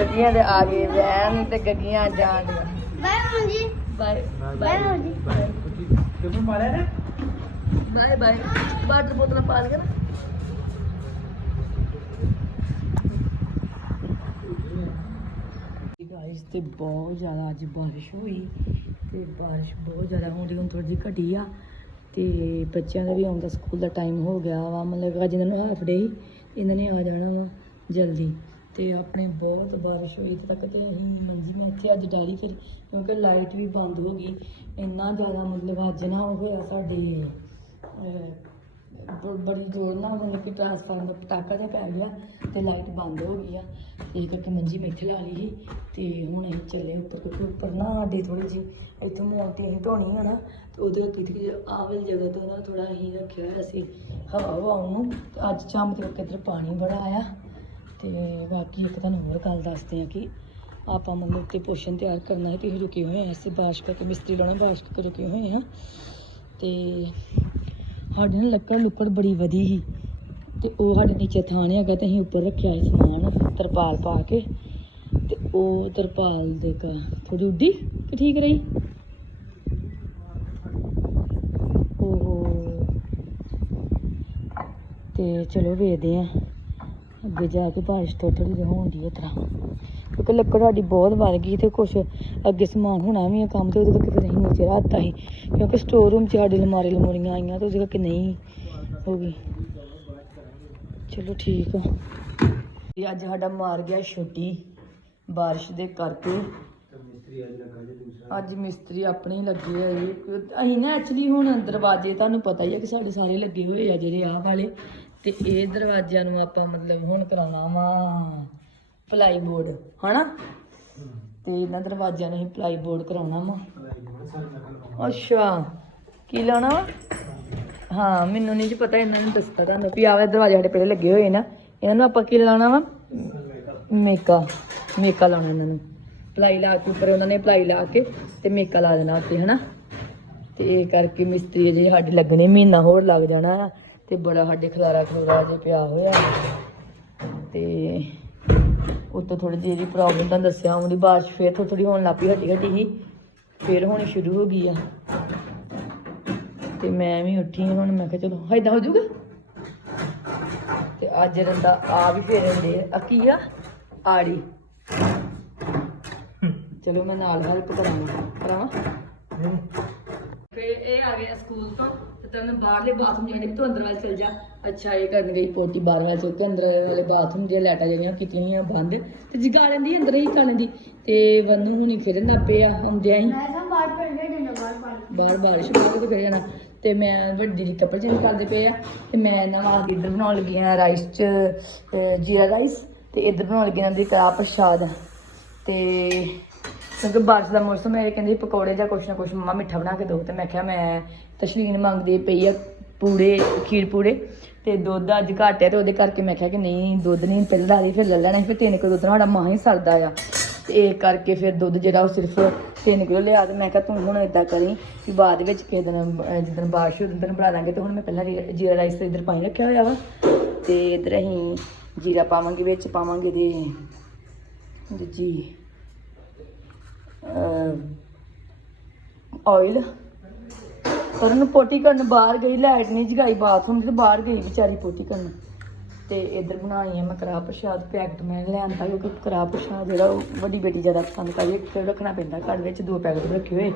ਗੱਡੀਆਂ ਦੇ ਆ ਗਏ ਵੈਨ ਤੇ ਗੱਡੀਆਂ ਜਾਣ ਦੀਆਂ। ਬਾਏ ਮਾਂ ਜੀ। ਬਾਏ ਬਾਏ ਮਾਂ ਜੀ। ਕਿਉਂ ਮਾਰਿਆ ਨਾ ਬਾਏ ਬਾਏ ਵਾਟਰ ਬੋਤਲਾਂ ਪਾ ਲਈਆਂ ਨਾ। ਗਾਇਸ ਤੇ ਬਹੁਤ ਜ਼ਿਆਦਾ ਅੱਜ ਬਾਰਿਸ਼ ਹੋਈ ਤੇ ਬਾਰਿਸ਼ ਬਹੁਤ ਜ਼ਿਆਦਾ ਹੋਣੀ ਹੁਣ ਥੋੜੀ ਜਿਹੀ ਘਟੀ ਆ। ਤੇ ਬੱਚਿਆਂ ਦਾ ਵੀ ਆਉਣ ਦਾ ਸਕੂਲ ਦਾ ਟਾਈਮ ਹੋ ਗਿਆ ਵਾ ਮਤਲਬ ਅੱਜ ਇਹਨਾਂ ਨੂੰ ਹਾਫ ਡੇ ਇਹਨਾਂ ਨੇ ਆ ਜਾਣਾ ਵਾ ਜਲਦੀ। ਤੇ ਆਪਣੇ ਬਹੁਤ ਬਾਰਿਸ਼ ਹੋਈ ਇੱਥੇ ਤੱਕ ਤੇ ਅਸੀਂ ਮੰਜੀ ਮੈਂ ਇੱਥੇ ਅੱਜ ਡਾਲੀ ਫਿਰ ਕਿਉਂਕਿ ਲਾਈਟ ਵੀ ਬੰਦ ਹੋ ਗਈ। ਇੰਨਾ ਜ਼ਿਆਦਾ ਮਤਲਬ ਅੱਜ ਨਾ ਉਹ ਹੋਇਆ ਸਾਡੇ ਬ- ਬੜੀ ਜ਼ੋਰ ਨਾਲ ਮਤਲਬ ਕਿ ਟਰਾਂਸਫਾਰਮਰ ਪਟਾਕਾ ਜਿਹਾ ਪੈ ਗਿਆ ਤੇ ਲਾਈਟ ਬੰਦ ਹੋ ਗਈ ਆ। ਤੇ ਕਰਕੇ ਮੰਜੀ ਮੈਂ ਇੱਥੇ ਲਾ ਲਈ ਸੀ ਤੇ ਹੁਣ ਅਸੀਂ ਚੱਲੇ ਉੱਪਰ, ਕਿਉਂਕਿ ਉੱਪਰ ਨਾ ਸਾਡੇ ਥੋੜੀ ਜਿਹੀ ਇੱਥੋਂ ਮੋਟੀ ਅਸੀਂ ਢੋਣੀ ਆ ਨਾ, ਤੇ ਉਹਦੇ ਅੱਗੇ ਇੱਥੇ ਆਹ ਵਾਲੀ ਜਗ੍ਹਾ ਤੋਂ ਨਾ ਥੋੜਾ ਅਸੀਂ ਰੱਖਿਆ ਹੋਇਆ ਸੀ ਹਵਾ ਹਵਾ ਨੂੰ। ਤੇ ਅੱਜ ਸ਼ਾਮ ਤੱਕ ਇੱਧਰ ਪਾਣੀ ਬੜਾ ਆਇਆ। ਤੇ ਬਾਕੀ ਇੱਕ ਤੁਹਾਨੂੰ ਹੋਰ ਗੱਲ ਦੱਸਦੇ ਆ ਕਿ ਆਪਾਂ ਮਤਲਬ ਉੱਤੇ ਪੋਸ਼ਨ ਤਿਆਰ ਕਰਨਾ ਹੈ ਤੇ ਅਸੀਂ ਰੁਕੇ ਹੋਏ ਆ ਅਸੀਂ ਬਾਰਿਸ਼ ਕਰਕੇ ਮਿਸਤਰੀ ਲਾਉਣਾ ਬਾਰਿਸ਼ ਕਰਕੇ ਰੁਕੇ ਹੋਏ ਆ ਤੇ ਸਾਡੇ ਨਾਲ ਲੱਕੜ ਲੁੱਕੜ ਬੜੀ ਵਧੀ ਸੀ ਤੇ ਉਹ ਸਾਡੇ ਨੀਚੇ ਥਾਂ ਨਹੀਂ ਹੈਗਾ ਤੇ ਅਸੀਂ ਉੱਪਰ ਰੱਖਿਆ ਸੀ ਸਮਾਨ, ਤਰਪਾਲ ਪਾ ਕੇ। ਤੇ ਉਹ ਤਰਪਾਲ ਦੇ ਕਾ ਥੋੜੀ ਉੱਡੀ ਕਿ ਠੀਕ ਰਹੀ? ਉਹ ਤੇ ਚਲੋ ਵੇਖਦੇ ਆ ਅੱਗੇ ਜਾ ਕੇ ਬਾਰਿਸ਼ ਥੋੜੀ ਥੋੜੀ ਜਿਹੀ ਹੋਣ ਦੀ ਤਰ੍ਹਾਂ। ਕਿਉਂਕਿ ਲੱਕੜ ਸਾਡੀ ਬਹੁਤ ਵੱਧ ਗਈ ਤੇ ਕੁਛ ਅੱਗੇ ਸਮਾਨ ਹੋਣਾ ਵੀ ਆ ਕੰਮ ਤੇ, ਉਹਦੇ ਕਰਕੇ ਫਿਰ ਅਸੀਂ ਨੀਚੇ ਰੱਖਤਾ ਸੀ। ਕਿਉਂਕਿ ਸਟੋਰ ਰੂਮ 'ਚ ਸਾਡੇ ਅਲਮਾਰੀ ਲਮੋਰੀਆਂ ਆਈਆਂ ਤੇ ਉਹਦੇ ਕਰਕੇ ਨਹੀਂ ਹੋ ਗਈ। ਚਲੋ ਠੀਕ ਆ। ਇਹ ਅੱਜ ਸਾਡਾ ਮਾਰ ਗਿਆ ਛੁੱਟੀ ਬਾਰਿਸ਼ ਦੇ ਕਰਕੇ। ਅੱਜ ਮਿਸਤਰੀ ਆਪਣੇ ਹੀ ਲੱਗੇ ਆ ਜੀ ਅਸੀਂ ਨਾ ਐਕਚੁਅਲੀ ਹੁਣ ਦਰਵਾਜ਼ੇ ਤੁਹਾਨੂੰ ਪਤਾ ਹੀ ਆ ਕਿ ਸਾਡੇ ਸਾਰੇ ਲੱਗੇ ਹੋਏ ਆ ਜਿਹੜੇ ਆਹ ਵਾਲੇ। ਤੇ ਇਹ ਦਰਵਾਜ਼ਿਆਂ ਨੂੰ ਆਪਾਂ ਮਤਲਬ ਹੁਣ ਕਰਾਉਣਾ ਵਾ ਪਲਾਈ ਬੋਰਡ ਹਨਾ? ਤੇ ਇਹਨਾਂ ਦਰਵਾਜ਼ਿਆਂ ਨੂੰ ਅਸੀਂ ਪਲਾਈ ਬੋਰਡ ਕਰਾਉਣਾ ਵਾ। ਅੱਛਾ, ਕੀ ਲਾਉਣਾ ਵਾ? ਹਾਂ, ਮੈਨੂੰ ਨਹੀਂ ਜੀ ਪਤਾ, ਇਹਨਾਂ ਨੇ ਦੱਸਤਾ ਤੁਹਾਨੂੰ ਵੀ ਆਹ ਦਰਵਾਜ਼ੇ ਸਾਡੇ ਪਹਿਲੇ ਲੱਗੇ ਹੋਏ ਨਾ। ਇਹਨਾਂ ਨੂੰ ਆਪਾਂ ਕੀ ਲਾਉਣਾ ਵਾ? ਮੇਕਾ ਮੇਕਾ ਲਾਉਣਾ ਇਹਨਾਂ ਨੂੰ। ਪਲਾਈ ਲਾ ਕੇ ਉੱਪਰ ਉਹਨਾਂ ਨੇ ਪਲਾਈ ਲਾ ਕੇ ਤੇ ਮੇਕਾ ਲਾ ਦੇਣਾ ਉੱਤੇ, ਹਨਾ? ਤੇ ਇਹ ਕਰਕੇ ਮਿਸਤਰੀ ਜੇ ਸਾਡੇ ਲੱਗਣੇ, ਮਹੀਨਾ ਹੋਰ ਲੱਗ ਜਾਣਾ ਤੇ ਬੜਾ ਸਾਡੇ ਖਲਾਰਾ ਖਲੋਰਾ ਜੇ ਪਿਆ ਹੋਇਆ। ਤੇ ਉੱਤੋਂ ਥੋੜੀ ਜਿਹੀ ਪ੍ਰੋਬਲਮ ਤਾਂ ਦੱਸਿਆ ਉਹਦੀ ਬਾਰਿਸ਼ ਫੇਰ ਥੋੜੀ ਥੋੜੀ ਹੋਣ ਲੱਗ ਪਈ ਹੱਡੀ ਹੱਡੀ ਹੀ ਫੇਰ ਹੋਣੀ ਸ਼ੁਰੂ ਹੋ ਗਈ ਆ। ਤੇ ਮੈਂ ਵੀ ਉੱਠੀ ਹੁਣ ਮੈਂ ਕਿਹਾ ਚਲੋ ਏਦਾਂ ਹੋ ਜਾਊਗਾ ਤੇ ਅੱਜ ਰੰਦਾ ਆ ਵੀ ਫੇਰਨ ਦੇ ਆ ਕੀ ਆ? ਆੜੀ। ਚਲੋ ਮੈਂ ਨਾਲ ਹੈਲਪ ਕਰਾਂਗਾ ਕਰਾਵਾਂ ਫਿਰ ਇਹ ਆ ਗਿਆ ਸਕੂਲ ਤੇ। ਤੈਨੂੰ ਬਾਹਰਲੇ ਬਾਥਰੂਮ ਜਿਹੜੇ ਤੂੰ ਅੰਦਰ ਵੱਲ ਚਲ ਜਾ। ਅੱਛਾ ਇਹ ਕਰਨ ਗਈ ਪੋਟੀ ਬਾਹਰ ਵੱਲ ਚਲ ਤੇ ਅੰਦਰ ਵਾਲੇ ਬਾਥਰੂਮ ਦੀਆਂ ਲਾਈਟਾਂ ਜਿਹੜੀਆਂ ਕੀਤੀਆਂ ਹੋਈਆਂ ਬੰਦ ਤੇ ਜਗਾ ਲੈਂਦੀ ਅੰਦਰ ਹੀ ਕਰਨ ਦੀ ਤੇ ਵੰਨੂ ਹੁਣੀ ਫਿਰਨ ਲੱਗ ਪਏ ਆ ਆਉਂਦਿਆਂ ਹੀ ਮੈਂ ਸਭ ਬਾਹਰ ਬਾਰਿਸ਼ ਪਾ ਕੇ ਫਿਰ ਜਾਣਾ। ਤੇ ਮੈਂ ਵੱਡੀ ਜੀ ਕੱਪੜੇ ਚੇਂਜ ਕਰਦੇ ਪਏ ਆ ਤੇ ਮੈਂ ਵਾਸਤੇ ਇੱਧਰ ਬਣਾਉਣ ਲੱਗੀ ਆ ਰਾਈਸ ਚ ਜੀਰਾ ਰਾਈਸ ਤੇ ਇੱਧਰ ਬਣਾਉਣ ਲੱਗੀ ਇਹਨਾਂ ਦੀ ਕੜਾਹ ਪ੍ਰਸ਼ਾਦ। ਤੇ ਕਿਉਂਕਿ ਬਾਰਿਸ਼ ਦਾ ਮੌਸਮ ਹੈ ਇਹ ਕਹਿੰਦੇ ਪਕੌੜੇ ਜਾਂ ਕੁਛ ਨਾ ਕੁਛ ਮੰਮਾ ਮਿੱਠਾ ਬਣਾ ਕੇ ਦਿਓ ਤੇ ਮੈਂ ਕਿਹਾ ਮੈਂ ਤਸ਼ਲੀਨ ਮੰਗਦੀ ਪਈ ਆ ਪੂੜੇ ਖੀਰ ਪੂੜੇ ਤੇ ਦੁੱਧ ਅੱਜ ਘੱਟ ਹੈ ਤੇ ਉਹਦੇ ਕਰਕੇ ਮੈਂ ਕਿਹਾ ਕਿ ਨਹੀਂ ਦੁੱਧ ਨਹੀਂ ਪਹਿਲਾਂ ਦਾਦੀ ਫਿਰ ਲੈ ਲੈਣਾ ਸੀ, ਫਿਰ ਤਿੰਨ ਕਿਲੋ ਦੁੱਧ ਨਾਲ ਸਾਡਾ ਮਾਂ ਹੀ ਸਰਦਾ ਆ। ਤੇ ਇਹ ਕਰਕੇ ਫਿਰ ਦੁੱਧ ਜਿਹੜਾ ਉਹ ਸਿਰਫ 3 ਕਿਲੋ ਲਿਆ ਤੇ ਮੈਂ ਕਿਹਾ ਤੂੰ ਹੁਣ ਇਦਾਂ ਕਰੀ ਕਿ ਬਾਅਦ ਵਿੱਚ ਕਿਸੇ ਦਿਨ ਅਹ, ਜਿੱਦਣ ਬਾਰਿਸ਼ ਹੋਊ ਉਦੋਂ ਬਣਾ ਦਾਂਗੇ ਤੇ ਹੁਣ ਮੈਂ ਪਹਿਲਾਂ ਜੀਰਾ ਰਾਈਸ ਤੇ ਇੱਧਰ ਪਾਣੀ ਰੱਖਿਆ ਹੋਇਆ ਵਾ। ਤੇ ਇੱਧਰ ਅਸੀਂ ਜੀਰਾ ਪਾਵਾਂਗੇ ਵਿੱਚ ਪਾਵਾਂਗੇ ਦੇ ਜੀ। ਆਇਲ ਪਰ ਉਹਨੂੰ ਪੋਟੀ ਕਰਨ ਬਾਹਰ ਗਈ ਲਾਈਟ ਨਹੀਂ ਜਗਾਈ ਬਾਥਰੂਮ 'ਚ ਤੇ ਬਾਹਰ ਗਈ ਵਿਚਾਰੀ ਪੋਟੀ ਕਰਨ। ਤੇ ਇੱਧਰ ਬਣਾਈ ਆ ਮੈਂ ਕੜਾਹ ਪ੍ਰਸ਼ਾਦ ਪੈਕਟ ਮੈਂ ਲਿਆਂਦਾ ਕਿਉਂਕਿ ਕੜਾਹ ਪ੍ਰਸ਼ਾਦ ਜਿਹੜਾ ਉਹ ਵੱਡੀ ਬੇਟੀ ਜ਼ਿਆਦਾ ਪਸੰਦ ਕਰਦੀ ਹੈ ਤੇ ਰੱਖਣਾ ਪੈਂਦਾ ਘਰ ਵਿੱਚ, ਦੋ ਪੈਕਟ ਰੱਖੇ ਹੋਏ।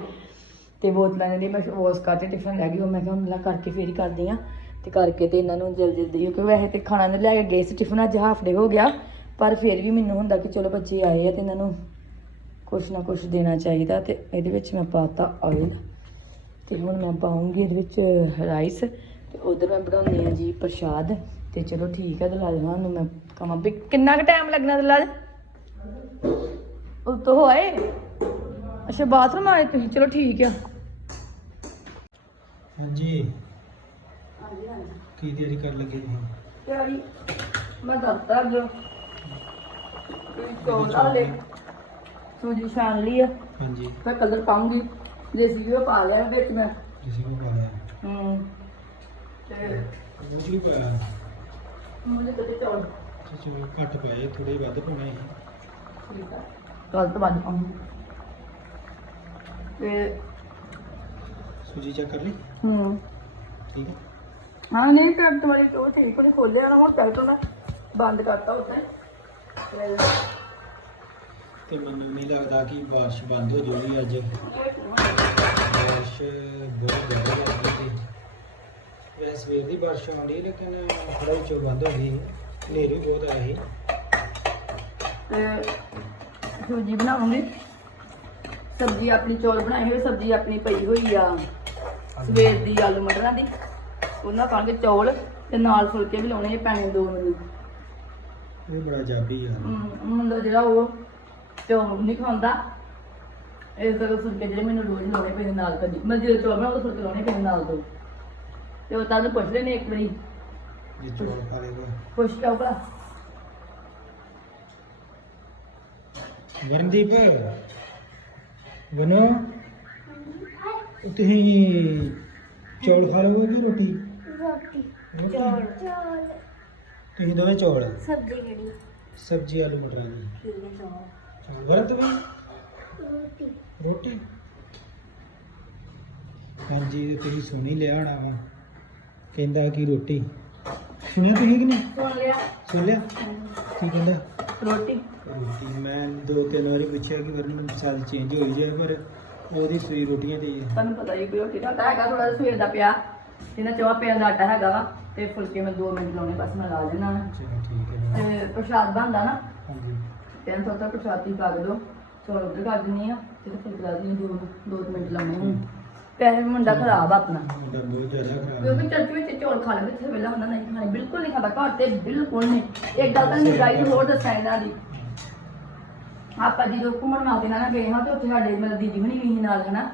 ਤੇ ਬੋਤਲਾਂ ਜਿਹੜੀ ਮੈਂ ਵਾਸ਼ ਕਰਕੇ ਟਿਫਨ ਲੈ ਗਈ, ਉਹ ਮੈਂ ਕਿਹਾ ਹੁਣ ਲਾ ਕਰਕੇ ਫੇਰ ਹੀ ਕਰਦੀ ਆ। ਤੇ ਕਰਕੇ ਤੇ ਇਹਨਾਂ ਨੂੰ ਜਲਦੀ ਜਲਦੀ, ਕਿਉਂਕਿ ਵੈਸੇ ਤੇ ਖਾਣਾ ਨਹੀਂ ਲੈ ਕੇ ਗਏ ਸੀ ਟਿਫਨ ਅੱਜ ਹਾਫ ਡੇ ਹੋ ਗਿਆ। ਪਰ ਫਿਰ ਵੀ ਮੈਨੂੰ ਹੁੰਦਾ ਕਿ ਚਲੋ ਬੱਚੇ ਆਏ ਆ ਤੇ ਇਹਨਾਂ ਨੂੰ ਕੁਛ ਨਾ ਕੁਛ ਦੇਣਾ ਚਾਹੀਦਾ ਤੇ ਇਹਦੇ ਵਿੱਚ ਮੈਂ ਪਾਤਾ ਆਇਲ ਤੇ ਹੁਣ ਮੈਂ ਪਾਉਂਗੀ ਇਹਦੇ ਵਿੱਚ ਰਾਈਸ ਤੇ ਉਧਰ ਮੈਂ ਬਣਾਉਣੀ ਆ ਜੀ ਪ੍ਰਸ਼ਾਦ ਤੇ ਚਲੋ ਠੀਕ ਹੈ ਦਲਾਲ ਨੂੰ ਮੈਂ ਕਹਾਂ ਵੀ ਕਿੰਨਾ ਕੁ ਟਾਈਮ ਲੱਗਣਾ ਦਲਾਲ? ਉਹ ਤੋਂ ਹੋਏ? ਅੱਛਾ ਬਾਥਰੂਮ ਆਏ ਤੁਸੀਂ ਚਲੋ ਠੀਕ ਆ। ਹਾਂਜੀ। ਕੀ ਤਿਆਰੀ ਕਰ ਲੱਗੇ ਜੀ ਤਿਆਰੀ ਮੈਂ ਦੱਸਦਾ ਜੋ ਇਹ ਚੌਲ ਲਾ ਲੈ ਸੂਜੀ ਛਾਣ ਲਈ ਆ। ਹਾਂਜੀ। ਫਿਰ ਕਲਰ ਪਾਉਂਗੀ। ਦੇਸੀ ਘਿਓ ਪਾ ਲਿਆ ਵਿੱਚ ਮੈਂ। ਜਿਸੇ ਕੋ ਪਾਇਆ ਹੂੰ। ਤੇ ਉਹ ਵੀ ਪਾਇਆ? ਮੁੰਡੇ ਤੇ ਚੌਲ। ਚਲੋ ਘੱਟ ਪਾਏ ਥੋੜੇ ਵੱਧ ਪਾਉਣੇ ਸੀ। ਕੱਲ ਤੋਂ ਬਾਅਦ ਆਉਂਗੀ ਤੇ ਸੂਜੀ ਚੈੱਕ ਕਰ ਲਈ? ਹੂੰ। ਠੀਕ ਹੈ ਹਾਂ ਨਹੀਂ ਕਰੰਟ ਵਾਲੀ ਉਹ ਠੀਕ ਉਹਨੇ ਖੋਲਿਆ ਨਾ ਹੁਣ ਪੈਕਟ ਉਹਨੇ ਬੰਦ ਕਰਤਾ ਉੱਤੇ ਤੇ ਤੇ ਮੈਨੂੰ ਨਹੀਂ ਲੱਗਦਾ ਕਿ ਬਾਰਿਸ਼ ਬੰਦ ਹੋ ਜਾਊਗੀ ਅੱਜ। ਬਾਰਿਸ਼ ਬਹੁਤ ਜ਼ਿਆਦਾ ਲੱਗੀ ਸੀ। ਵੈਸੇ ਸਵੇਰ ਦੀ ਬਾਰਿਸ਼ ਆਉਂਦੀ ਲੇਕਿਨ ਥੋੜਾ ਵਿੱਚੋਂ ਬੰਦ ਹੋ ਗਈ। ਹਨੇਰ ਬਹੁਤ ਆਇਆ ਸੀ ਤੇ ਸੂਜੀ ਬਣਾਉਂਗੀ। ਸਬਜ਼ੀ ਆਪਣੀ ਚੌਲ ਬਣਾਏ ਹੋਏ ਸਬਜ਼ੀ ਆਪਣੀ ਪਈ ਹੋਈ ਆ। ਸਵੇਰ ਦੀ ਆਲੂ ਮਟਰਾਂ ਦੀ। ਉਹਨਾਂ ਪਾਣਗੇ ਚੌਲ ਤੇ ਨਾਲ ਫੁਲਕੇ ਵੀ ਲਾਉਣੇ ਪੈਣੇ ਦੋ ਮੈਨੂੰ ਇਹ ਬੜਾ ਜਾਬੀ ਆ। ਮੁੰਡਾ ਜਿਹੜਾ ਉਹ ਚੌਲ ਨਹੀਂ ਖਾਂਦਾ। ਇਸ ਕਰਕੇ ਫੁਲਕੇ ਜਿਹੜੇ ਮੈਨੂੰ ਰੋਜ਼ ਲਾਉਣੇ ਪੈਂਦੇ ਨਾਲ ਕਦੀ। ਮੈਂ ਜਦੋਂ ਚੌਲ ਬਣਾਉਂਦਾ ਫੁਲਕੇ ਲਾਉਣੇ ਪੈਂਦੇ ਨਾਲ ਦੋ। ਤੇ ਉਹ ਤਾਂ ਪੁੱਛ ਲੈਣੇ ਇੱਕ ਵਾਰੀ। ਜੇ ਚੌਲ ਖਾ ਲੇਗਾ ਪੁੱਛ ਕੇ ਆਓ ਭਲਾ। ਵਰਨਦੀਪ ਬਨੋ। ਤੁਸੀਂ ਚੌਲ ਖਾ ਲਓਗੇ ਕਿ ਰੋਟੀ? ਰੋਟੀ। ਰੋਟੀ? ਚੌਲ ਚੌਲ। ਤੁਸੀਂ ਦੋਵੇਂ ਚੌਲ? ਸਬਜ਼ੀ ਕਿਹੜੀ? ਸਬਜ਼ੀ ਆਲੂ ਮਟਰਾਂ ਦੀ। ਠੀਕ ਹੈ ਚੌਲ। ਵਰਤ ਵੀ। ਰੋਟੀ। ਰੋਟੀ। ਹਾਂਜੀ ਤੇ ਤੁਸੀਂ ਸੁਣ ਹੀ ਲਿਆ ਹੋਣਾ ਵਾ। ਕਹਿੰਦਾ ਕਿ ਰੋਟੀ। ਸੁਣਿਆ ਤੁਸੀਂ ਕਿ ਨਹੀਂ? ਸੁਣ ਲਿਆ। ਸੁਣ ਲਿਆ? ਕੀ ਕਹਿੰਦਾ? ਰੋਟੀ। ਰੋਟੀ। ਮੈਂ ਦੋ ਤਿੰਨ ਵਾਰੀ ਪੁੱਛਿਆ ਕਿ ਵਰਨ ਸਾਲ ਚੇਂਜ ਹੋਈ ਜਾਏ ਪਰ ਉਹਦੀ ਸੂਈ ਰੋਟੀਆਂ ਤੇ ਤੁਹਾਨੂੰ ਪਤਾ ਹੀ ਕੋਈ ਰੋਟੀ ਦਾ ਆਟਾ ਹੈਗਾ ਥੋੜਾ ਸਵੇਰ ਦਾ ਪਿਆ। ਜਿੰਨਾ ਚਵਾ ਪਿਆ ਦਾ ਆਟਾ ਹੈਗਾ ਵਾ ਤੇ ਫੁਲਕੇ ਮੈਂ 2 ਮਿੰਟ ਲਾਉਣੇ ਬਸ ਮੈਂ ਲਾ ਦੇਣਾ ਚਲੋ ਠੀਕ ਹੈ। ਤੇ ਪ੍ਰਸ਼ਾਦ ਬਣਦਾ ਨਾ। ਹਾਂਜੀ। ਤਿੰਨ ਸੌ ਤੱਕ ਹੀ ਕਰ ਦੋ ਚੌਲ ਉੱਧਰ ਕਰ ਦਿੰਨੀ ਆ ਤੇ ਫੁਲਕੇ ਲਾ ਦਿੰਨੀ ਦੋ ਦੋ ਕੁ ਮਿੰਟ ਲਾਉਣੇ ਹੁਣ ਪੈਸੇ ਵੀ ਮੁੰਡਾ ਖਰਾਬ ਆ ਆਪਣਾ। ਮੁੰਡਾ ਬਹੁਤ ਜ਼ਿਆਦਾ ਖਰਾਬ ਕਿਉਂਕਿ ਚਰਚ ਵਿੱਚ ਚੌਲ ਖਾ ਲੈਂਦੇ ਤੇ ਵੇਲਾ ਹੁੰਦਾ ਨਹੀਂ ਖਾਣੇ। ਬਿਲਕੁਲ ਨਹੀਂ ਖਾਂਦਾ ਘਰ ਤੇ ਬਿਲਕੁਲ ਨਹੀਂ। ਇੱਕ ਗੱਲ ਤਾਂ ਨਹੀਂ ਗਾਈਡ ਹੋਰ ਦੱਸਾਂ ਇਹਨਾਂ ਦੀ। ਆਪਾਂ ਜਦੋਂ ਘੁੰਮਣ ਮਾਤੇ ਨਾਲ ਗਏ ਹਾਂ ਤੇ ਉੱਥੇ ਸਾਡੇ ਮਤਲਬ ਦੀਦੀ ਹੁਣੀ ਗਈ ਸੀ ਨਾਲ ਹਨਾ।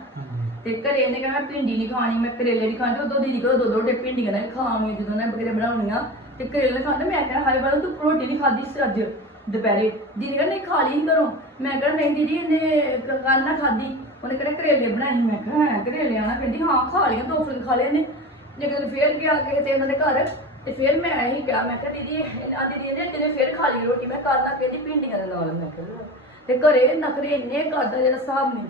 ਤੇ ਘਰੇ ਇਹਨੇ ਕਹਿਣਾ ਭਿੰਡੀ ਨਹੀਂ ਖਾਣੀ ਮੈਂ ਕਰੇਲੇ ਨਹੀਂ ਖਾਣੇ ਉਦੋਂ ਦੀਦੀ ਕੋਲ ਦੋ ਦੋ ਡੇ ਭਿੰਡੀਆਂ ਨੇ ਖਾਣੀ ਜਦੋਂ ਨੇ ਬਗਰੇ ਬਣਾਉਣੀਆਂ। ਤੇ ਕਰੇਲੇ ਖਾਂਦੇ ਮੈਂ ਕਹਿੰਦਾ ਹਾਏ ਬਾਲਾ ਤੂੰ ਰੋਟੀ ਨਹੀਂ ਖਾਦੀ ਸੀ ਅੱਜ? ਦੁਪਹਿਰੇ। ਦੀਦੀ ਕਹਿੰਦਾ ਖਾ ਲਈ ਘਰੋਂ। ਮੈਂ ਕਿਹਾ ਨਹੀਂ ਦੀਦੀ, ਇਹਨੇ ਕੱਲ ਨਾ ਖਾਦੀ ਉਹਨੇ ਕਹਿੰਦਾ ਕਰੇਲੇ ਬਣਾਏ ਸੀ। ਮੈਂ ਕਿਹਾ ਹਾਂ, ਕਰੇਲੇ ਆਣਾ ਕਹਿੰਦੀ ਹਾਂ, ਖਾ ਲਈਆਂ, ਦੋ ਫੁਲਕੇ ਖਾ ਲਏ ਨੇ ਜਦੋਂ ਫੇਰ ਗਿਆ ਕਿਸੇ ਤੇ ਇਹਨਾਂ ਦੇ ਘਰ, ਤੇ ਫਿਰ ਮੈਂ ਇਹੀ ਕਿਹਾ, ਮੈਂ ਕਿਹਾ ਦੀਦੀ ਆ ਦੀਦੀ ਨੇ ਤੇਰੇ ਫੇਰ ਖਾ ਲਈ ਰੋਟੀ। ਮੈਂ ਕੱਲ ਨਾ ਕਹਿੰਦੀ ਭਿੰਡੀਆਂ ਦੇ ਨਾਲ, ਮੈਂ ਕਿਹਾ ਤੇ ਘਰੇ ਨਖਰੇ ਇੰਨੇ ਕਰਦਾ ਜਿਹੜਾ ਹਿਸਾਬ ਨਹੀਂ।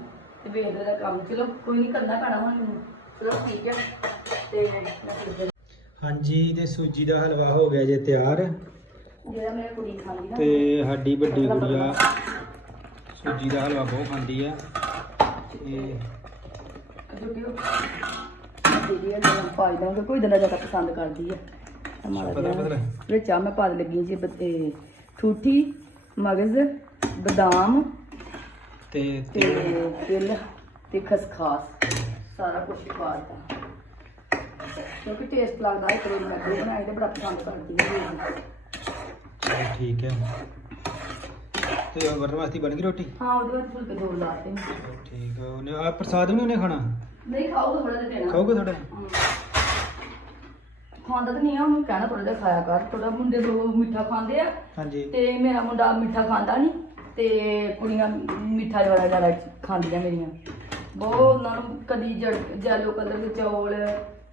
ਤੇ ਵੇਖਦੇ ਦਾ ਕੰਮ। ਚਲੋ, ਕੋਈ ਨਹੀਂ ਕਰਨਾ ਪੈਣਾ ਹੁਣ ਮੈਨੂੰ। ਚਲੋ, ਠੀਕ ਹੈ ਤੇ ਮੈਂ ਫਿਰ ਹਾਂਜੀ, ਤੇ ਸੂਜੀ ਦਾ ਹਲਵਾ ਹੋ ਗਿਆ ਜੇ ਤਿਆਰ। ਜਿਹੜਾ ਮੇਰੀ ਕੁੜੀ ਖਾਂਦੀ ਨਾ। ਤੇ ਸਾਡੀ ਵੱਡੀ ਗੁੜੀਆ ਸੂਜੀ ਦਾ ਹਲਵਾ ਬਹੁਤ ਖਾਂਦੀ ਆ। ਤੇ ਜੋ ਕਿ ਉਹ ਦੀਦੀ ਇਹ ਜਿਹੜਾ ਪਾਈ ਦਾਂਗੇ ਕੋਈ ਦਿਨ ਜ਼ਿਆਦਾ ਪਸੰਦ ਕਰਦੀ ਹੈ ਟਮਾਟਰ ਪਤਲਾ ਪਤਲਾ ਵਿੱਚ ਆ ਮੈਂ ਪਾ ਲੱਗੀ ਜੀ ਬ- ਇਹ ਠੂਠੀ ਮਗਜ਼ ਬਦਾਮ ਤੇ ਤੇ ਤਿਲ। ਤੇ ਖਸਖਾਸ। ਸਾਰਾ ਕੁਝ ਪਾ ਦਿੱਤਾ। ਕਿਉਂਕਿ ਟੇਸਟ ਲੱਗਦਾ ਹੈ ਕਰੀਮ ਮੈਂ ਵੀ ਬਣਾਈ ਤੇ ਬੜਾ ਪਸੰਦ ਕਰਦੀ ਹੈ ਦੀਦੀ। ਚਲੋ ਠੀਕ ਹੈ। ਤੇ ਵਰਨ ਵਾਸਤੇ ਬਣ ਗਈ ਰੋਟੀ? ਹਾਂ ਉਹਦੇ ਵਿੱਚ ਫੁਲਕੇ ਦੋ ਲਾਤੇ। ਚਲੋ ਠੀਕ ਆ ਉਹਨੇ ਆ ਪ੍ਰਸਾਦ ਵੀ ਨੀ ਉਹਨੇ ਖਾਣਾ? ਨਹੀਂ ਖਾਊਗਾ ਥੋੜਾ ਜਿਹਾ ਦੇਣਾ। ਖਾਓਗੇ ਥੋੜਾ। ਖਾਂਦਾ ਤਾਂ ਨਹੀਂ ਆ ਉਹਨੂੰ ਕਹਿਣਾ ਥੋੜਾ ਜਿਹਾ ਖਾਇਆ ਕਰ। ਥੋੜਾ ਮੁੰਡੇ ਦੋ ਮਿੱਠਾ ਖਾਂਦੇ ਆ। ਹਾਂਜੀ। ਤੇ ਮੇਰਾ ਮੁੰਡਾ ਮਿੱਠਾ ਖਾਂਦਾ ਨਹੀਂ ਤੇ ਕੁੜੀਆਂ ਮਿੱਠਾ ਜ਼ਿਆਦਾ ਜ਼ਿਆਦਾ ਖਾਂਦੀਆਂ ਮੇਰੀਆਂ। ਬਹੁਤ ਉਹਨਾਂ ਨੂੰ ਕਦੀ ਜੈਲੋ ਕਲਰ ਦੇ ਚੌਲ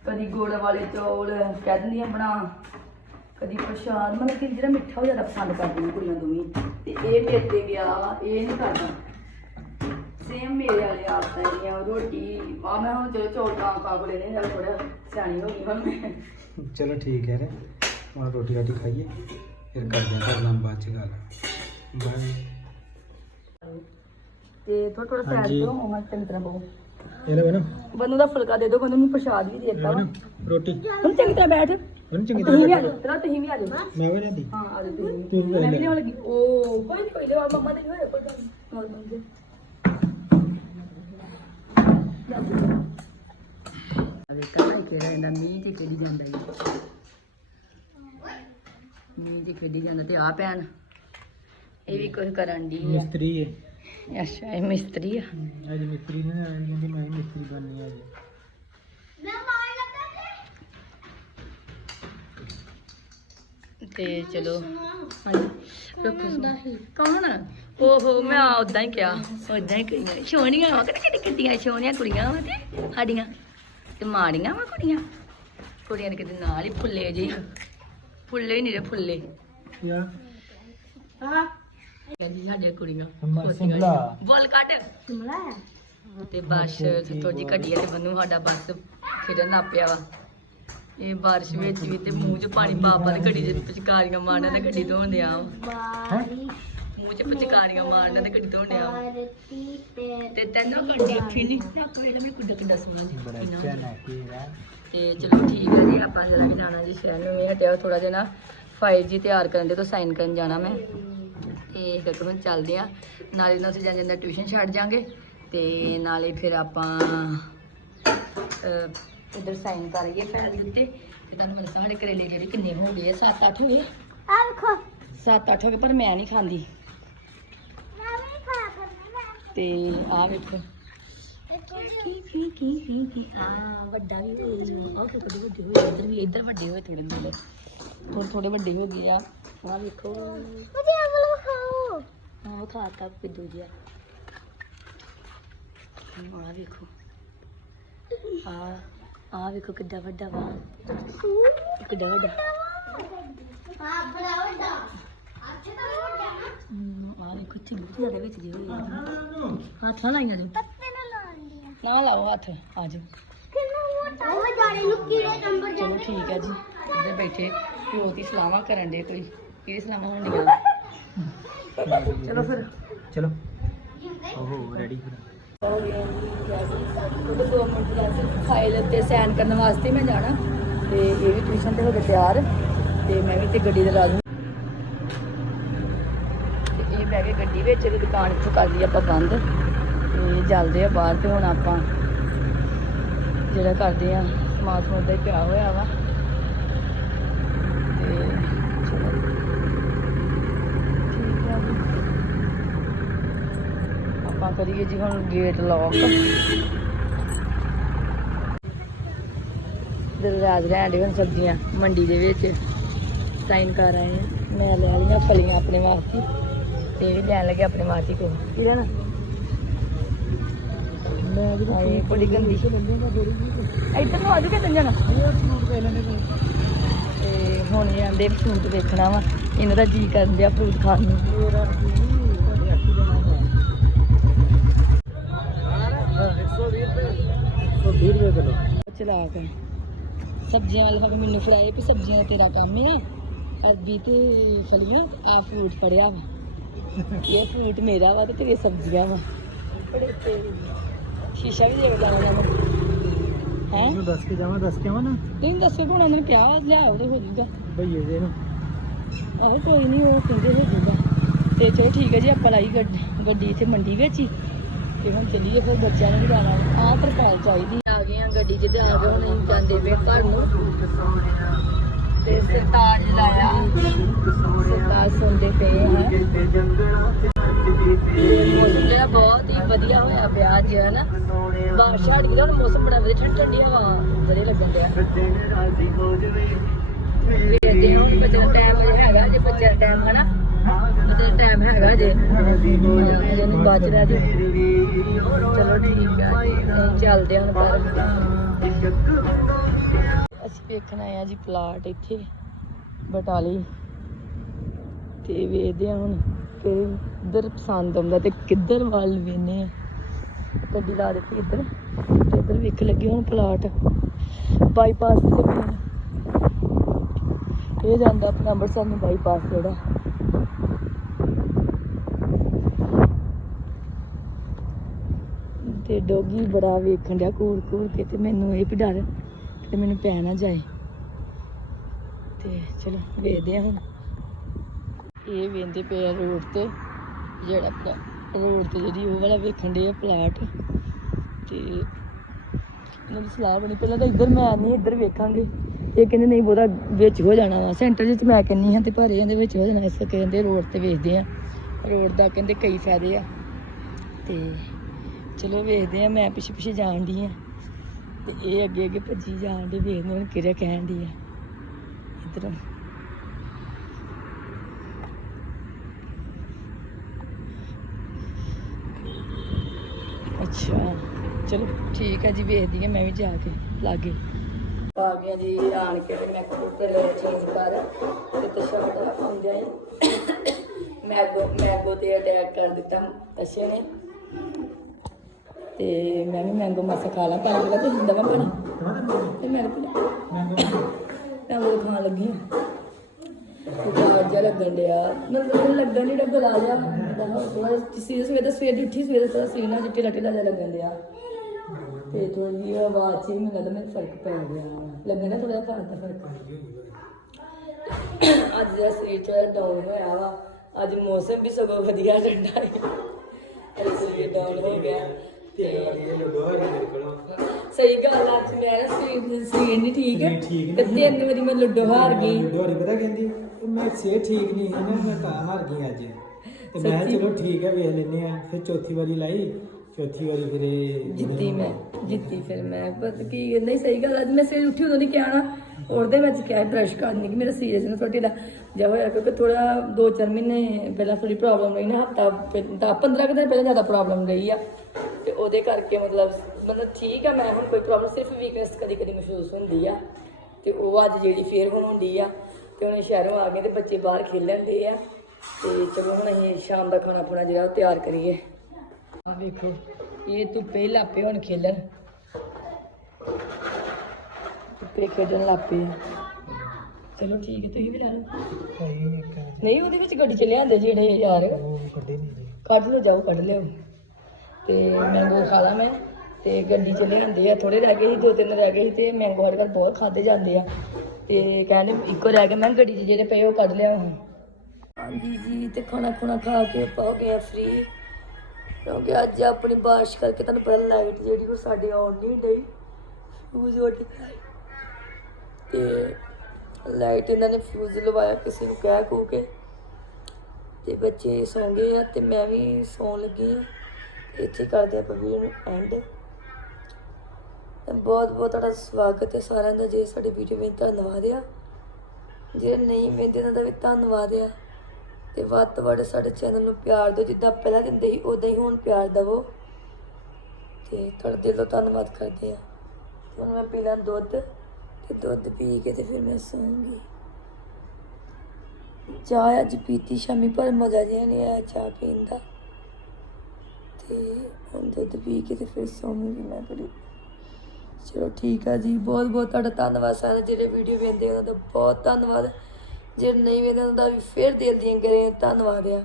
ਕਦੀ ਗੁੜ ਵਾਲੇ ਚੌਲ ਕਹਿ ਦਿੰਦੀਆਂ ਬਣਾ। ਕਦੀ ਪ੍ਰਸ਼ਾਦ ਮਤਲਬ ਕਿ ਜਿਹੜਾ ਮਿੱਠਾ ਉਹ ਜ਼ਿਆਦਾ ਪਸੰਦ ਕਰਦੀਆਂ ਕੁੜੀਆਂ ਦੋਵੇਂ। ਤੇ ਇਹ ਮੇਰੇ ਤੇ ਗਿਆ ਵਾ ਇਹ ਨਹੀਂ ਕਰਦਾ। ਸੇਮ ਮੇਰੇ ਵਾਲੇ ਆਦਤਾਂ ਜਿਹੜੀਆਂ ਰੋਟੀ ਆ ਮੈਂ ਹੁਣ ਚਲੋ ਚੌਲ ਤਾਂ ਖਾ ਕੋਲੇ ਨੇ ਨਾਲ ਥੋੜਾ ਸਿਆਣੀ ਹੋ ਗਈ ਹੁਣ ਮੈਂ। ਚਲੋ ਠੀਕ ਹੈ ਰੇ ਹੁਣ ਰੋਟੀ ਰਾਟੀ ਖਾਈਏ ਫਿਰ ਕਰਦੇ ਹਾਂ ਨਾਲ ਬਾਅਦ ਚ ਗੱਲ। ਬਾਏ ਤੇ ਥੋੜਾ ਥੋੜਾ ਸਾਈਡ ਹਾਂਜੀ। ਤੋਂ ਉਹਨਾਂ ਚੰਗੀ ਤਰ੍ਹਾਂ ਬਹੁ। ਇਹ ਲੈ ਬਣਾ ਬੰਨੂ ਦਾ ਫੁਲਕਾ ਦੇ ਦਿਓ ਬੰਨੂ ਨੂੰ ਪ੍ਰਸ਼ਾਦ ਵੀ ਦੇ ਦਿੱਤਾ ਵਾ। ਰੋਟੀ। ਹੁਣ ਚੰਗੀ ਤਰ੍ਹਾਂ ਬੈਠ। ਬਣ ਚੰਗੀ ਤੁਸੀਂ ਵੀ ਆ ਤਰ੍ਹਾਂ ਜਾਓ ਤੇਰਾ ਤੁਸੀਂ ਵੀ ਆ ਜਾਓ। ਮੈਂ ਵੀ ਜਾਂਦੀ। ਹਾਂ ਆ ਜਾਓ ਤੁਸੀਂ ਤੂੰ ਵੀ। ਮੈਂ ਵੀ ਲੈ। ਲਿਆਉਣ ਲੱਗੀ। ਓ ਕੋਈ ਨਹੀਂ ਕੋਈ ਲਿਆ ਮੰਮਾ ਦੇ ਹੋਇਆ ਕੋਈ ਗੱਲ ਨਹੀਂ ਹੋਰ ਬੰਦੇ ਅਵੇ ਕਾਹ ਕਿਹੜਾ ਇਹਦਾ ਮੀਂਹ ਤੇ ਖੇਡੀ ਜਾਂਦਾ ਹੈ ਮੀਂਹ ਤੇ ਖੇਡੀ ਜਾਂਦਾ ਤੇ ਆ ਭੈਣ। ਇਹ ਵੀ ਕੁਝ ਕਰਨ ਦੀ ਆ। ਮਿਸਤਰੀ ਹੈ ਅੱਛਾ ਇਹ ਮਿਸਤਰੀ ਆ। ਅੱਜ ਮਿਸਤਰੀ ਨੇ ਕਹਿੰਦੀ ਮੈਂ ਮਿਸਤਰੀ ਬਣਨੀ ਆ ਅੱਜ ਮੈਂ ਮਾਰ ਲੱਗਾ ਤੇ ਚਲੋ। ਹਾਂਜੀ। ਰੱਖੋ ਕੌਣ? ਓਹੋ ਮੈਂ ਉਦਾਂ ਹੀ ਕਿਹਾ। ਉਦਾਂ ਹੀ ਕਹੀਆਂ। ਸੋਹਣੀਆਂ ਵਾ ਕਿਤੇ ਕਿਤੇ ਕਿੱਡੀਆਂ ਸੋਹਣੀਆਂ ਕੁੜੀਆਂ ਵਾ ਤੇ ਸਾਡੀਆਂ? ਤੇ ਮਾੜੀਆਂ ਵਾ ਕੁੜੀਆਂ? ਕੁੜੀਆਂ ਦੇ ਕਿਤੇ ਨਾਲ ਹੀ ਫੁੱਲੇ ਜੀ। ਫੁੱਲੇ ਹੀ ਨਹੀਂ ਰੇ ਫੁੱਲੇ। ਯਾ ਹਾਂ ਕਹਿੰਦੀ ਸਾਡੇ ਕੁੜੀਆਂ। ਬੋਲ ਕੱਢ। ਤੇ ਬਸ ਥੋੜੀ ਕੱਢੀ ਆ ਤੇ ਬੰਨੂ ਸਾਡਾ ਬਸ। ਖੇਡਣ ਲੱਗ ਪਿਆ ਵਾ। ਇਹ ਬਾਰਿਸ਼ ਵਿੱਚ ਵੀ ਤੇ ਮੂੰਹ 'ਚ ਪਾਣੀ ਪਾ ਪਾ ਤੇ ਗੱਡੀ ਦੇ ਪਿਚਕਾਰੀਆਂ ਮਾਰਨ ਤੇ ਗੱਡੀ ਧੋਣ ਡਿਆ ਵਾ। ਮੂੰਹ 'ਚ ਪਿਚਕਾਰੀਆਂ ਮਾਰਨ ਤੇ ਗੱਡੀ ਧੋਣ ਡਿਆ ਵਾ। ਤੇ ਤੇ ਤੈਨੂੰ ਗੱਡੀ ਅੱਖੀ ਨਹੀਂ ਨਾ ਕੋਈ ਤੇ ਕਿੱਡਾ ਕਿੱਡਾ ਇੰਨਾ। ਅੱਛਾ ਨਾ ਤੇ ਚਲੋ ਠੀਕ ਹੈ ਜੀ ਆਪਾਂ ਜਰਾ ਵੀ ਜਾਣਾ ਜੀ ਸ਼ਹਿਰ ਨੂੰ ਇਹ ਹਟਿਆ ਥੋੜਾ ਜਿਹਾ ਨਾ ਫਾਈਲ ਜੀ ਤਿਆਰ ਕਰਨ ਦੇ ਤੋਂ ਸਾਈਨ ਕਰਨ ਜਾਣਾ ਮੈਂ। ਤੇ ਇਸ ਕਰਕੇ ਹੁਣ ਚੱਲਦੇ ਆ। ਨਾਲੇ ਨਾਲ ਅਸੀਂ ਜਾਂ ਜਾਂਦਾ ਟਿਊਸ਼ਨ ਛੱਡ ਜਾਾਂਗੇ। ਤੇ ਨਾਲੇ ਫਿਰ ਆਪਾਂ ਇਧਰ ਸਾਈਨ ਕਰਾਂਗੇ ਫਾਈਲ ਦੇ ਉੱਤੇ ਤੇ ਤੁਹਾਨੂੰ ਦੱਸਾਂ ਸਾਡੇ ਕਰੇਲੇ ਜਿਹੜੇ ਕਿੰਨੇ ਹੋ ਗਏ 7-8 ਹੋ ਗਏ ਆ? ਵੇਖੋ। 7-8 ਹੋ ਗਏ ਪਰ ਮੈਂ ਨਹੀਂ ਖਾਂਦੀ। ਮੈਂ ਵੀ ਖਾ ਕਰਨਾ ਤੇ ਆਹ ਵੇਖੋ। ਮੈਂ ਕੀ ਕੀ ਕੀ ਕੀ ਕੀ? ਹਾਂ ਵੱਡਾ ਵੀ ਹੋ ਗਿਆ। ਉਹ ਥੋੜੇ ਵੱਡੇ ਹੋਏ ਇੱਧਰ ਵੀ ਇੱਧਰ ਵੱਡੇ ਹੋਏ ਥੋੜੇ ਥੋੜੇ ਥੋੜੇ ਥੋੜੇ ਵੱਡੇ ਹੋ ਗਏ ਆ। ਆਹ ਵੇਖੋ। ਮੁਝੇ ਅਗਲਾ ਖਾਓ ਆਹ ਖਾਤਾ ਪਿੱਦੂ ਜਿਹਾ ਆਹ ਵੇਖੋ। ਆ ਆ ਵੇਖੋ ਕਿੱਡਾ ਵੱਡਾ ਵਾ। ਕਿੱਡਾ ਵੱਡਾ। ਹਾਂ ਬੜਾ ਵੱਡਾ। ਅੱਛਾ ਤਾਂ ਵੱਡਾ ਨਾ। ਆ ਵੇਖੋ ਇੱਥੇ ਬਹੁਤ ਜ਼ਿਆਦਾ ਵਿੱਚ ਜੇ ਹੋਏ ਆ। ਹੱਥ ਨਾ ਲਾਈਆਂ ਜੀ ਪੱਤੇ ਨਾ ਲਾਉਂਦੀ ਆ। ਨਾ ਲਾਓ ਹੱਥ ਆ ਜਾਓ। ਕਿੰਨਾ ਮੋਟਾ। ਉਹ ਜਾੜੇ ਨੂੰ ਕੀੜੇ ਕੰਬਰ ਚਲੋ ਠੀਕ ਹੈ ਜੀ। ਇੱਧਰ ਬੈਠੇ। ਪਿਓ ਦੀ ਸਲਾਹਾਂ ਕਰਨ ਦੇ ਕੋਈ? ਕਿਹੜੀ ਸਲਾਹਾਂ ਹੁੰਦੀਆਂ ਚਲੋ ਫਿਰ। ਚਲੋ। ਓਹੋ ਰੈਡੀ ਫਿਰ। ਹੋ ਗਿਆ ਉਹਦੇ ਦੋ ਮਿੰਟ ਫਾਈਲ ਤੇ ਸਾਈਨ ਕਰਨ ਵਾਸਤੇ ਮੈਂ ਜਾਣਾ। ਤੇ ਇਹ ਵੀ ਟਿਊਸ਼ਨ ਤੇ ਹੋ ਕੇ ਤਿਆਰ। ਤੇ ਮੈਂ ਵੀ ਤੇ ਗੱਡੀ ਦੇ। ਰਾਜੂ ਤੇ ਇਹ ਬਹਿ ਕੇ ਗੱਡੀ ਵਿੱਚ ਇਹਦੀ ਦੁਕਾਨ ਇੱਥੋਂ ਕਰ ਲਈ ਆਪਾਂ ਬੰਦ। ਤੇ ਚੱਲਦੇ ਆ ਬਾਹਰ ਤੇ ਹੁਣ ਆਪਾਂ ਜਿਹੜਾ ਕਰਦੇ ਆ ਸਮਾਜ ਸਮੂਨ ਦਾ ਪਿਆ ਹੋਇਆ ਵਾ ਤੇ ਚਲੋ ਠੀਕ ਆ ਜੀ ਆਪਾਂ ਕਰੀਏ ਜੀ ਹੁਣ ਗੇਟ ਲੌਕ ਦਰਵਾਜ਼ ਲੈਣ ਦੇ ਹੁਣ ਸਬਜ਼ੀਆਂ ਮੰਡੀ ਦੇ ਵਿੱਚ ਸਾਈਨ ਕਰ ਆਏ ਹਾਂ। ਮੈਂ ਲੈ ਲਈਆਂ ਫਲੀਆਂ ਆਪਣੇ ਵਾਸਤੇ ਤੇ ਵੀ ਲੈਣ ਲੱਗੇ ਆਪਣੇ ਵਾਸਤੇ ਕੋ ਕੀ ਲੈਣਾ ਮੈਂ ਵੀ ਆਏ ਬੜੀ ਗੰਦੀ ਇੱਧਰ ਨੂੰ ਆਜੂ ਕਿ ਜਾਣਾ? ਤੇ ਹੁਣ ਇਹ ਆਂਦੇ ਫਰੂਟ ਵੇਖਣਾ ਵਾ ਇਹਨਾਂ ਦਾ ਜੀ ਕਰਨ ਦਿਆ ਫਰੂਟ ਖਾਣ ਨੂੰ। ਰੁਪਏ ਕਿਲੋ ਚਲਾ ਕੇ ਸਬਜ਼ੀਆਂ ਵਾਲੇ ਫਕ ਮੈਨੂੰ ਫੜਾਏ ਵੀ ਸਬਜ਼ੀਆਂ ਤੇਰਾ ਕੰਮ ਹੈ ਅਰਬੀ ਤੇ ਫਲੀਆਂ ਆ ਫਰੂਟ ਫੜਿਆ ਵਾ। ਇਹ ਫਰੂਟ ਮੇਰਾ ਵਾ ਤੇ ਤੇਰੀ ਸਬਜ਼ੀਆਂ ਵਾ। ਬੜੇ ਤੇਰੀ ਸ਼ੀਸ਼ਾ ਵੀ ਦੇ ਕੇ ਜਾਣਾ ਮੈਂ ਹੈ? ਇਹਨੂੰ ਦੱਸ ਕੇ ਜਾਵਾਂ ਦੱਸ ਕੇ ਆਵਾਂ ਨਾ? ਤੈਨੂੰ ਦੱਸੋ ਕਿ ਹੁਣ ਉਹਨਾਂ ਨੇ ਕਿਹਾ ਲਿਆਓ ਤੇ ਹੋ ਜਾਊਗਾ ਭਈਏ ਦੇ ਨੂੰ। ਆਹੋ ਕੋਈ ਨਹੀਂ ਉਹ ਕਹਿੰਦੇ ਹੋ ਤੇ ਚਲੋ ਠੀਕ ਹੈ ਜੀ ਆਪਾਂ ਲਾਈ ਗੱਡੀ ਗੱਡੀ ਇੱਥੇ ਮੰਡੀ ਵਿੱਚ ਹੀ। ਤੇ ਹੁਣ ਚੱਲੀਏ, ਫਿਰ ਬੱਚਿਆਂ ਨੂੰ ਵੀ ਜਾਣਾ ਆਹ ਤਰਪਾਲ ਚਾਹੀਦੀ। ਆ ਗਏ ਆ ਗੱਡੀ 'ਚ ਆ ਗਏ, ਹੁਣ ਅਸੀਂ ਜਾਂਦੇ ਪਏ ਘਰ ਨੂੰ। ਤੇ ਸਰਤਾਜ ਲਾਇਆ ਸਰਤਾਜ ਸੁਣਦੇ ਪਏ ਆ। ਜਿਹੜਾ ਬਹੁਤ ਹੀ ਵਧੀਆ ਹੋਇਆ ਪਿਆ ਅੱਜ, ਹੈ ਨਾ? ਬਾਰਿਸ਼ ਹਟ ਗਈ ਹੁਣ ਮੌਸਮ ਬੜਾ ਵਧੀਆ, ਠੰਡੀ ਠੰਡੀ ਹਵਾ ਵਧੀਆ ਲੱਗਣ ਡਿਆ। ਵੇਖਦੇ ਹਾਂ ਹੁਣ ਬੱਚੇ ਦਾ ਟਾਈਮ ਹੈਗਾ, ਜੇ ਬੱਚੇ ਦਾ ਟਾਈਮ ਹੈ ਮਤਲਬ ਟਾਈਮ ਹੈਗਾ ਜੇ। ਅਜੇ ਨੂੰ ਬਚ ਰਿਹਾ ਜੀ ਚਲੋ ਠੀਕ ਆ ਜੀ। ਚੱਲਦੇ ਹਾਂ ਘਰ ਅਸੀਂ ਵੇਖਣ ਆਏ ਆ ਜੀ ਪਲਾਟ ਇੱਥੇ ਬਟਾਲੀ। ਤੇ ਵੇਖਦੇ ਹਾਂ ਹੁਣ ਕਿ ਇੱਧਰ ਪਸੰਦ ਆਉਂਦਾ ਤੇ ਕਿੱਧਰ ਵੱਲ ਵੇਨੇ ਆ ਗੱਡੀ ਲਾ ਦਿੱਤੀ ਇੱਧਰ ਤੇ ਇੱਧਰ ਵੇਖ ਲੱਗੇ ਹੁਣ ਪਲਾਟ। ਬਾਈਪਾਸ ਤੇ। ਇਹ ਜਾਂਦਾ ਆਪਣਾ ਅੰਮ੍ਰਿਤਸਰ ਨੂੰ ਬਾਈਪਾਸ ਜਿਹੜਾ। ਤੇ ਡੋਗੀ ਬੜਾ ਵੇਖਣ ਡਿਆ ਕੂਰ ਕੂਰ ਕੇ ਤੇ ਮੈਨੂੰ ਇਹ ਵੀ ਡਰ ਤੇ ਮੈਨੂੰ ਪੈ ਨਾ ਜਾਏ। ਤੇ ਚਲੋ ਵੇਖਦੇ ਆ ਹੁਣ। ਇਹ ਵੇਂਦੇ ਪਏ ਆ ਰੋਡ ਤੇ, ਜਿਹੜਾ ਆਪਣਾ ਰੋਡ ਤੇ ਜਿਹੜੀ ਉਹ ਵਾਲਾ ਵੇਖਣ ਦੇ ਆ ਪਲਾਟ। ਤੇ ਇਹਨਾਂ ਦੀ ਸਲਾਹ ਬਣੀ, ਪਹਿਲਾਂ ਤਾਂ ਇੱਧਰ ਮੈਂ ਨਹੀਂ ਇੱਧਰ ਵੇਖਾਂਗੇ। ਇਹ ਕਹਿੰਦੇ ਨਹੀਂ ਬਹੁਤਾ ਵਿੱਚ ਹੋ ਜਾਣਾ ਵਾ। ਸੈਂਟਰ ਵਿੱਚ ਮੈਂ ਕਹਿੰਨੀ ਹਾਂ ਤੇ ਪਰ ਇਹਦੇ ਵਿੱਚ ਹੋ ਜਾਣਾ, ਇਸ ਕਹਿੰਦੇ ਰੋਡ ਤੇ ਵੇਖਦੇ ਆ। ਰੋਡ ਦਾ ਕਹਿੰਦੇ ਕਈ ਫਾਇਦੇ ਆ। ਤੇ ਚਲੋ ਵੇਖਦੇ ਆ ਮੈਂ ਪਿੱਛੇ ਪਿੱਛੇ ਜਾਣ ਦੀ ਆ ਤੇ ਇਹ ਅੱਗੇ ਅੱਗੇ ਭੱਜੀ ਜਾਣ ਦੀ ਵੇਖਦੇ ਹੁਣ ਕਿਹੜਾ ਕਹਿਣ ਦੀ ਆ। ਇੱਧਰੋਂ। ਅੱਛਾ, ਚਲੋ ਠੀਕ ਹੈ ਜੀ, ਵੇਖਦੀ ਹਾਂ ਮੈਂ ਵੀ ਜਾ ਕੇ ਲਾਗੇ। ਆ ਗਿਆ ਜੀ, ਆਣ ਕੇ ਤੇ ਮੈਂ ਕੰਪਿਊਟਰ ਚੇਂਜ ਕਰ ਤੇ ਤਸ਼ਹਦ ਆਉਂਦਿਆਂ ਹੀ ਮੈਂਗੋ ਮੈਂਗੋ ਤੇ ਅਟੈਕ ਕਰ ਦਿੱਤਾ ਅੱਛੇ ਨੇ। ਤੇ ਮੈਂ ਵੀ ਮੈਂਗੋ ਮਾਸਾ ਖਾ ਲਾਂ ਪਾਣੀ ਪੀਲਾ ਤੇ ਹੁੰਦਾ ਮੈਂ ਤੇ ਮੈਂ ਪੀਲਾ ਮੈਂ ਖਾਣ ਲੱਗੀ ਹਾਂ ਬੁਖਾਰ ਜਿਹਾ ਲੱਗਣ ਡਿਆ। ਮਤਲਬ ਲੱਗਣ ਨਹੀਂ ਡੱਬਾ ਲਾ ਜਾ ਥੋੜਾ ਕਿਸੇ ਸਵੇਰ ਸਵੇਰ ਦੀ ਉੱਠੀ, ਸਵੇਰੇ ਥੋੜਾ ਸੀਨਾ ਜਿੱਟੇ ਲੱਟੇ ਜਿਹਾ ਲੱਗਣ ਡਿਆ। ਤੇ ਥੋੜੀ ਜਿਹੀ ਆਵਾਜ਼ ਚ ਮੈਨੂੰ ਲੱਗਦਾ ਮੈਨੂੰ ਫ਼ਰਕ ਪੈ ਗਿਆ। ਲੱਗਣ ਡਿਆ ਥੋੜਾ ਜਿਹਾ ਦਾ ਫ਼ਰਕ। ਅੱਜ ਦਾ ਸਰੀਰ ਥੋੜਾ ਡਾਊਨ ਹੋਇਆ ਵਾ। ਅੱਜ ਮੌਸਮ ਵੀ ਸਗੋਂ ਵਧੀਆ ਠੰਡਾ ਹੈ ਸਰੀਰ ਡਾਊਨ ਹੋ ਗਿਆ। ਤੇਰੇ ਵਾਲੀ ਇਹ ਲੁੱਡੋ ਹਾਰੀ ਮੇਰੇ ਕੋਲੋਂ। ਸਹੀ ਗੱਲ ਆ, ਅੱਜ ਮੈਂ ਨਾ ਸਰੀਰ ਸਰੀਰ ਨਹੀਂ ਠੀਕ ਸਰੀਰ ਠੀਕ ਤੇ ਨਹੀਂ। ਤਿੰਨ ਵਾਰੀ ਮੈਂ ਲੁੱਡੋ ਹਾਰ ਗਈ। ਲੁੱਡੋ ਹਾਰੀ ਪਤਾ ਕਹਿੰਦੀ ਵੀ ਮੈਂ ਸਿਹਤ ਠੀਕ ਨਹੀਂ ਹੈ ਨਾ ਮੈਂ ਤਾਂ ਹਾਰ ਗਈ ਅੱਜ। ਤੇ ਮੈਂ ਕਿਹਾ ਸੱਚੀ? ਚਲੋ ਠੀਕ ਹੈ ਵੇਖ ਲੈਨੇ ਆ। ਫਿਰ ਚੌਥੀ ਵਾਰੀ ਲਾਈ ਚੌਥੀ ਵਾਰੀ ਫਿਰ ਇਹ ਜਿੱਤੀ ਮੈਂ ਜਿੱਤੀ ਫਿਰ ਮੈਂ। ਪਤਾ ਕੀ ਨਹੀਂ ਸਹੀ ਗੱਲ ਅੱਜ ਮੈਂ ਸਵੇਰ ਉੱਠੀ ਉਦੋਂ ਨਹੀਂ ਕਿਹਾ ਨਾ। ਉਹਦੇ ਵਿੱਚ ਕਿਹਾ ਬ੍ਰਸ਼ ਕਰਨੀ ਕਿ ਮੇਰਾ ਸੀਰੀਅਸ ਨਾ ਥੋੜੀ ਦਾ ਜਿਹਾ ਹੋਇਆ ਕਿਉਂਕਿ ਥੋੜਾ 2-4 ਮਹੀਨੇ ਪਹਿਲਾਂ ਥੋੜੀ ਪ੍ਰੋਬਲਮ ਰਹੀ ਨਾ ਹਫਤਾ 15 ਕੁ ਦਿਨ ਪਹਿਲਾਂ ਜ਼ਿਆਦਾ ਪ੍ਰੋਬਲਮ ਰਹੀ ਆ। ਤੇ ਉਹਦੇ ਕਰਕੇ ਮਤਲਬ ਮਤਲਬ ਠੀਕ ਆ ਮੈਂ ਹੁਣ ਕੋਈ ਪ੍ਰੋਬਲਮ ਸਿਰਫ ਵੀਕਨੈਸ ਕਦੀ ਕਦੀ ਮਹਿਸੂਸ ਹੁੰਦੀ ਆ। ਤੇ ਉਹ ਅੱਜ ਜਿਹੜੀ ਫੇਰ ਹੋਣ ਡਈ ਆ ਤੇ ਹੁਣ ਸ਼ਹਿਰੋਂ ਆ ਗਏ ਤੇ ਬੱਚੇ ਬਾਹਰ ਖੇਲਣ ਦੇ ਆ। ਤੇ ਚਲੋ ਹੁਣ ਅਸੀਂ ਸ਼ਾਮ ਦਾ ਖਾਣਾ ਖੁਣਾ ਜਿਹੜਾ ਉਹ ਤਿਆਰ ਕਰੀਏ। ਆ ਵੇਖੋ ਇਹ ਧੁੱਪੇ ਲਾਪੇ ਹੁਣ ਖੇਲਣ ਧੁੱਪੇ ਖੇਡਣ ਲਾਪੇ। ਚਲੋ ਠੀਕ ਹੈ ਤੁਸੀਂ ਵੀ ਲੈ ਲਓ। ਨਹੀਂ ਉਹਦੇ ਵਿੱਚ ਗੱਡੀ ਚ ਲਿਆਂਦੇ ਜਿਹੜੇ ਯਾਰ। ਕੱਢ ਲਓ ਜਾਓ ਕੱਢ ਲਿਓ ਤੇ ਮੈਂਗੋ ਖਾ ਲਾ ਮੈਂ, ਤੇ ਗੱਡੀ ਚ ਲਿਆਂਦੇ ਆ ਥੋੜੇ ਰਹਿ ਗਏ ਸੀ, ਦੋ ਤਿੰਨ ਰਹਿ ਗਏ ਸੀ, ਤੇ ਮੈਂਗੋ ਸਾਡੇ ਘਰ ਬਹੁਤ ਖਾਦੇ ਜਾਂਦੇ ਆ। ਤੇ ਕਹਿੰਦੇ ਇੱਕੋ ਰਹਿ ਗਿਆ ਮੈਂ ਗੱਡੀ 'ਚ ਜਿਹੜੇ ਪਏ ਉਹ ਕੱਢ ਲਿਆ ਹੁਣ। ਹਾਂਜੀ ਜੀ, ਤੇ ਖਾਣਾ ਖੁਣਾ ਖਾ ਕੇ ਆਪਾਂ ਹੋ ਗਏ ਫ੍ਰੀ ਕਿਉਂਕਿ ਅੱਜ ਆਪਣੀ ਬਾਰਿਸ਼ ਕਰਕੇ ਤੁਹਾਨੂੰ ਪਤਾ ਲਾਈਟ ਜਿਹੜੀ ਉਹ ਸਾਡੇ ਆਉਣ ਨਹੀਂ ਡਈ। ਫਿਊਜ਼ ਉੱਡ ਗਿਆ। ਤੇ ਲਾਈਟ ਇਹਨਾਂ ਨੇ ਫਿਊਜ਼ ਲਵਾਇਆ ਕਿਸੇ ਨੂੰ ਕਹਿ ਕੂ ਕੇ। ਤੇ ਬੱਚੇ ਸੌਂ ਗਏ ਆ, ਤੇ ਮੈਂ ਵੀ ਸੌਣ ਲੱਗੀ ਆ। ਇੱਥੇ ਕਰਦੇ ਆਪਾਂ ਵੀਡੀਓ ਨੂੰ ਐਂਡ ਬਹੁਤ ਬਹੁਤ ਤੁਹਾਡਾ ਸਵਾਗਤ ਹੈ ਸਾਰਿਆਂ ਦਾ, ਜੇ ਸਾਡੀ ਵੀਡੀਓ ਵਿੱਚ ਧੰਨਵਾਦ ਆ। ਜਿਹੜੇ ਨਹੀਂ ਵੇਖਦੇ ਉਹਨਾਂ ਦਾ ਵੀ ਧੰਨਵਾਦ ਆ। ਤੇ ਵੱਧ ਤੋਂ ਵੱਧ ਸਾਡੇ ਚੈਨਲ ਨੂੰ ਪਿਆਰ ਦਿਓ, ਜਿੱਦਾਂ ਪਹਿਲਾਂ ਦਿੰਦੇ ਸੀ ਉਦਾਂ ਹੀ ਹੁਣ ਪਿਆਰ ਦਵੋ। ਤੇ ਤੁਹਾਡੇ ਦਿਲੋਂ ਧੰਨਵਾਦ ਕਰਦੇ ਆ ਹੁਣ ਮੈਂ ਪੀਣਾ ਦੁੱਧ, ਤੇ ਦੁੱਧ ਪੀ ਕੇ ਤੇ ਫਿਰ ਮੈਂ ਸੌਂਗੀ। ਚਾਹ ਅੱਜ ਪੀਤੀ, ਸ਼ਾਮੀ ਪਰ ਮਜ਼ਾ ਜਿਹਾ ਨਹੀਂ ਆਇਆ ਚਾਹ ਪੀਣ ਦਾ। ਤੇ ਦੁੱਧ ਪੀ ਕੇ ਤੇ ਫਿਰ ਸੌਂਗੀ ਮੈਂ ਫਿਰ। ਚਲੋ ਠੀਕ ਆ ਜੀ, ਬਹੁਤ ਬਹੁਤ ਤੁਹਾਡਾ ਧੰਨਵਾਦ ਸਾਰੇ ਜਿਹੜੇ ਵੀਡੀਓ ਵੇਖਦੇ ਉਹਨਾਂ ਦਾ ਬਹੁਤ ਧੰਨਵਾਦ। ਜਿਹੜੇ ਨਹੀਂ ਵੇਖਦੇ ਉਹਨਾਂ ਦਾ ਵੀ ਫਿਰ ਦਿਲ ਦੀਆਂ ਕਰੇ ਧੰਨਵਾਦ ਆ।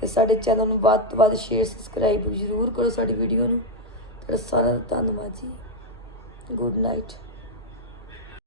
ਤੇ ਸਾਡੇ ਚੈਨਲ ਨੂੰ ਵੱਧ ਤੋਂ ਵੱਧ ਸ਼ੇਅਰ ਸਬਸਕ੍ਰਾਈਬ ਜ਼ਰੂਰ ਕਰੋ ਸਾਡੀ ਵੀਡੀਓ ਨੂੰ। ਤੁਹਾਡਾ ਸਾਰਿਆਂ ਦਾ ਧੰਨਵਾਦ ਜੀ। Good night